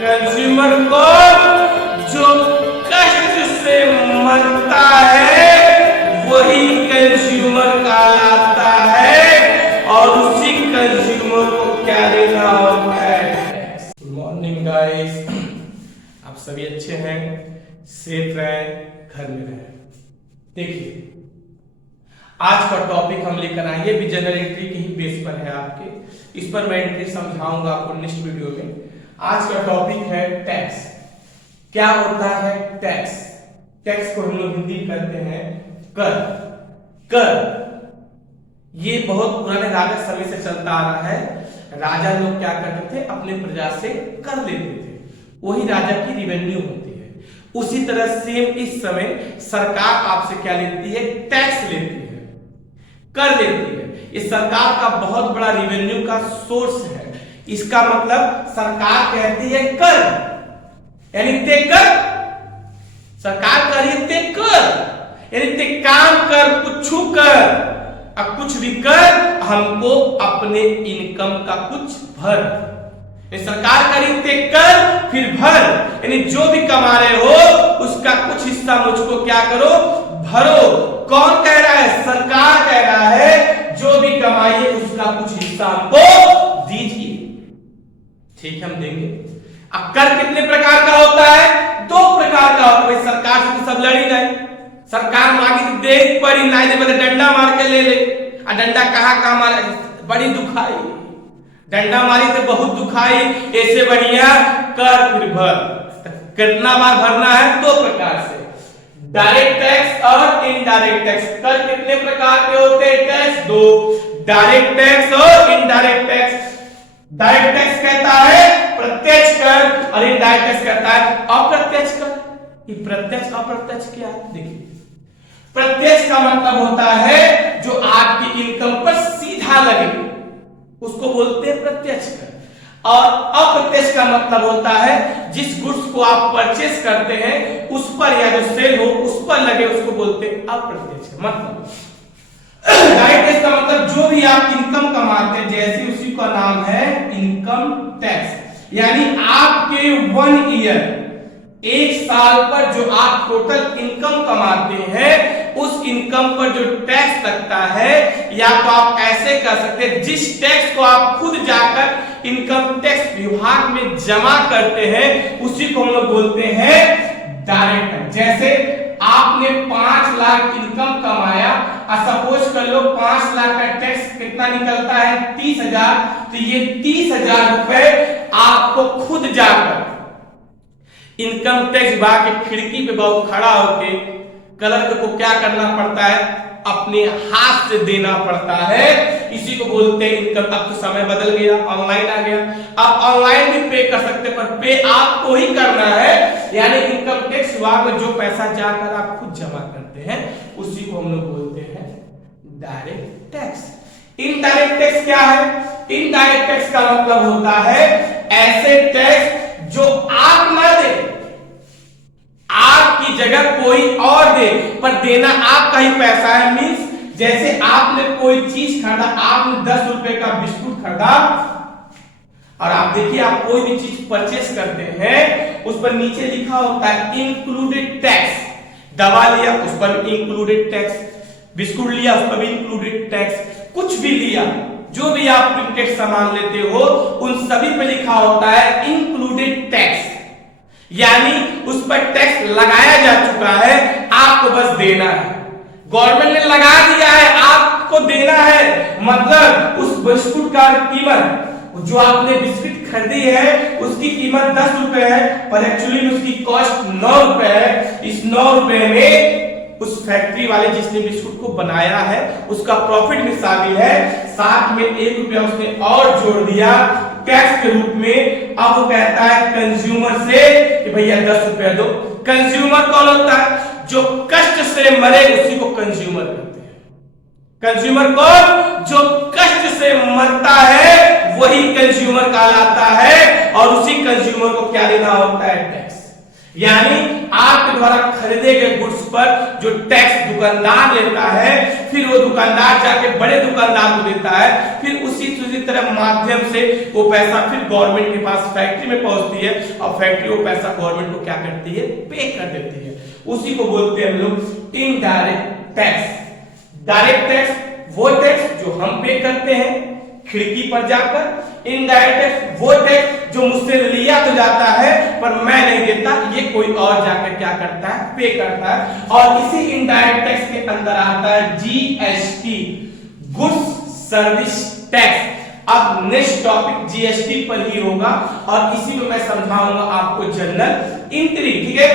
Consumer को जो कष्ट से मरता है वही कंज्यूमर कहलाता है और उसी कंज्यूमर को क्या देना होता है। गुड मॉर्निंग गाइस, आप सभी अच्छे हैं, सेफ रहें, घर में रहें। देखिए आज का टॉपिक हम लेकर आए, ये भी जनरल एंट्री की ही बेस पर है आपके, इस पर मैं एंट्री समझाऊंगा आपको नेक्स्ट वीडियो में। आज का टॉपिक है टैक्स। क्या होता है टैक्स? टैक्स को हम लोग हिंदी कहते हैं कर। कर ये बहुत पुराने राजा समय से चलता आ रहा है। राजा लोग क्या करते थे, अपने प्रजा से कर लेते थे, वही राजा की रिवेन्यू होती है। उसी तरह सेम इस समय सरकार आपसे क्या लेती है, टैक्स लेती है, कर लेती है। ये सरकार का बहुत बड़ा रिवेन्यू का सोर्स है। इसका मतलब सरकार कहती है कर, यानी ते कर, सरकार कह रही है ते कर, यानी ते काम कर, कुछ कर, अब कुछ भी कर, हमको अपने इनकम का कुछ भर। सरकार कह रही ते कर फिर भर, यानी जो भी कमा रहे हो उसका कुछ हिस्सा मुझको क्या करो, भरो। कौन कह रहा है? सरकार कह रहा है जो भी कमाइए उसका कुछ हिस्सा हमको दीजिए। ठीक है, हम देंगे। अब कर कितने प्रकार का होता है? दो प्रकार का होता है। सरकार से तो सब लड़ी नहीं, सरकार मांगी तो दे पड़ी, नहीं दे बता डंडा मार के ले ले। और डंडा कहाँ मारे, बड़ी दुखाई, डंडा मारी तो बहुत दुखाई, ऐसे बढ़िया कर फिर भर। कितना बार भरना है? दो प्रकार से, डायरेक्ट टैक्स और इनडायरेक्ट टैक्स। कर कितने प्रकार के होते हैं? टैक्स दो, डायरेक्ट टैक्स और इनडायरेक्ट टैक्स। डायरेक्ट टैक्स कहता है प्रत्यक्ष कर और इनडायरेक्ट टैक्स कहता है अप्रत्यक्ष कर। ये प्रत्यक्ष अप्रत्यक्ष क्या है? देखिए, प्रत्यक्ष का मतलब होता है जो आपकी इनकम पर सीधा लगे, उसको बोलते हैं प्रत्यक्ष कर। और अप्रत्यक्ष का मतलब होता है जिस गुड्स को आप परचेस करते हैं उस पर या जो सेल हो उस पर लगे, उसको बोलते हैं अप्रत्यक्ष। मतलब डायरेक्ट टैक्स का मतलब जो भी आप इनकम कमाते हैं, जैसे उसी का नाम है इनकम टैक्स, यानी आपके 1 ईयर, एक साल पर जो आप टोटल इनकम कमाते हैं उस इनकम पर जो टैक्स लगता है, या तो आप ऐसे कह सकते हैं जिस टैक्स को आप खुद जाकर इनकम टैक्स विभाग में जमा करते हैं उसी को हम लोग बोलते हैं डायरेक्ट टैक्स। जैसे आपने 5 लाख इनकम कमाया और सपोज कर लो 5 लाख का टैक्स कितना निकलता है, 30,000, तो ये 30,000 रुपए आपको खुद जाकर इनकम टैक्स विभाग की खिड़की पे बहुत खड़ा होके क्लर्क को क्या करना पड़ता है, अपने हाथ से देना पड़ता है। इसी को बोलते हैं इनकम। अब तो समय बदल गया, ऑनलाइन आ गया, आप ऑनलाइन भी पे कर सकते हैं, पर पे आपको ही करना है। यानी इनकम टैक्स विभाग में जो पैसा जाकर आप खुद जमा करते हैं उसी को हम लोग बोलते हैं डायरेक्ट टैक्स। इनडायरेक्ट टैक्स क्या है? इनडायरेक्ट टैक्स का मतलब होता है ऐसे टैक्स जो आप ना दे, आपकी जगह कोई और दे, पर देना आपका ही पैसा है। मींस जैसे आपने कोई चीज खरीदा, आपने 10 रुपए का बिस्कुट खरीदा, और आप देखिए आप कोई भी चीज परचेस करते हैं उस पर नीचे लिखा होता है इंक्लूडेड टैक्स। दवा लिया उस पर इंक्लूडेड टैक्स, बिस्कुट लिया उस पर भी इंक्लूडेड टैक्स, कुछ भी लिया, जो भी आप प्रिंटेड सामान लेते हो उन सभी पे लिखा होता है इंक्लूडेड टैक्स, यानी उस पर टैक्स लगाया जा चुका है, आपको बस देना है। गवर्नमेंट ने लगा दिया है, आपको देना है। मतलब उस बिस्कुट का कीमत, जो आपने बिस्किट खरीदी है उसकी कीमत 10 रुपए है, पर एक्चुअली में उसकी कॉस्ट 9 रुपए है। इस 9 रुपए में उस फैक्ट्री वाले जिसने बिस्कुट को बनाया है उसका प्रॉफिट भी शामिल है, साथ में 1 रुपया उसने और जोड़ दिया टैक्स के रूप में। अब वो कहता है कंज्यूमर से कि भैया 10 रुपया दो। कंज्यूमर कौन होता है? जो कष्ट से मरे उसी को कंज्यूमर कहते हैं। कंज्यूमर कौन? जो कष्ट से मरता है वही कंज्यूमर कहलाता है, और उसी कंज्यूमर को क्या देना होता है? टैक्स। यानी आपके द्वारा खरीदे गए गुड्स पर जो टैक्स दुकानदार लेता है, फिर वो दुकानदार जाके बड़े दुकानदार को देता है, फिर उसी तरह माध्यम से वो पैसा फिर गवर्नमेंट के पास फैक्ट्री में पहुंचती है और फैक्ट्री वो पैसा गवर्नमेंट को क्या करती है, पे कर देती है। उसी को बोलते हैं हम लोग इनडायरेक्ट टैक्स। डायरेक्ट टैक्स वो टैक्स जो हम पे करते हैं खिड़की पर जाकर, इनडायरेक्ट टैक्स वो टैक्स जो मुझसे लिया तो जाता है पर मैं नहीं देता, ये कोई और जाकर क्या करता है, पे करता है। और इसी इनडायरेक्ट टैक्स के अंदर आता है जीएसटी, गुड्स सर्विस टैक्स। अब नेक्स्ट टॉपिक जीएसटी पर ही होगा और इसी में मैं समझाऊंगा आपको जनरल एंट्री। ठीक है,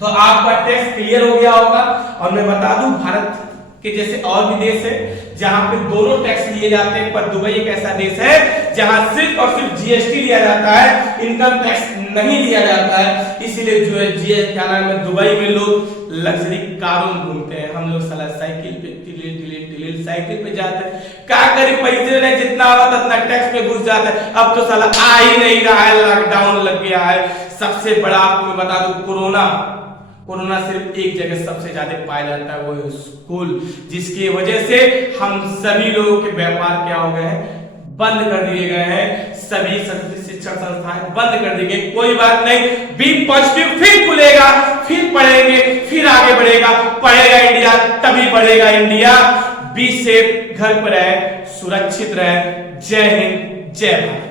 तो आपका टैक्स क्लियर हो गया होगा। और मैं बता दूं भारत के जैसे और भी देश है जहां पे दोनों टैक्स लिए जाते हैं, पर दुबई एक ऐसा देश है जहां सिर्फ और सिर्फ जीएसटी लिया जाता है, इनकम टैक्स नहीं लिया जाता है। इसीलिए जो है जीएसटी क्या नाम है, दुबई में लोग लग्जरी कारों में घूमते हैं, हम लोग साला साइकिल पे टिलिल साइकिल पे जाते हैं। क्या करें, पैसे नहीं जितना आता उतना टैक्स में घुस जाता है। अब तो साला आ ही नहीं रहा है, लॉकडाउन लग गया है। सबसे बड़ा आपको मैं बता दूं कोरोना सिर्फ एक जगह सबसे ज्यादा पाया जाता है, वो है स्कूल, जिसकी वजह से हम सभी लोगों के व्यापार क्या हो गए हैं, बंद कर दिए गए हैं। सभी शिक्षण संस्थाएं बंद कर दी गई। कोई बात नहीं, बी पॉजिटिव, फिर खुलेगा, फिर पढ़ेंगे, फिर आगे बढ़ेगा, पढ़ेगा इंडिया तभी बढ़ेगा इंडिया। बी सेफ, घर पर रहे, सुरक्षित रहे। जय हिंद, जय भारत।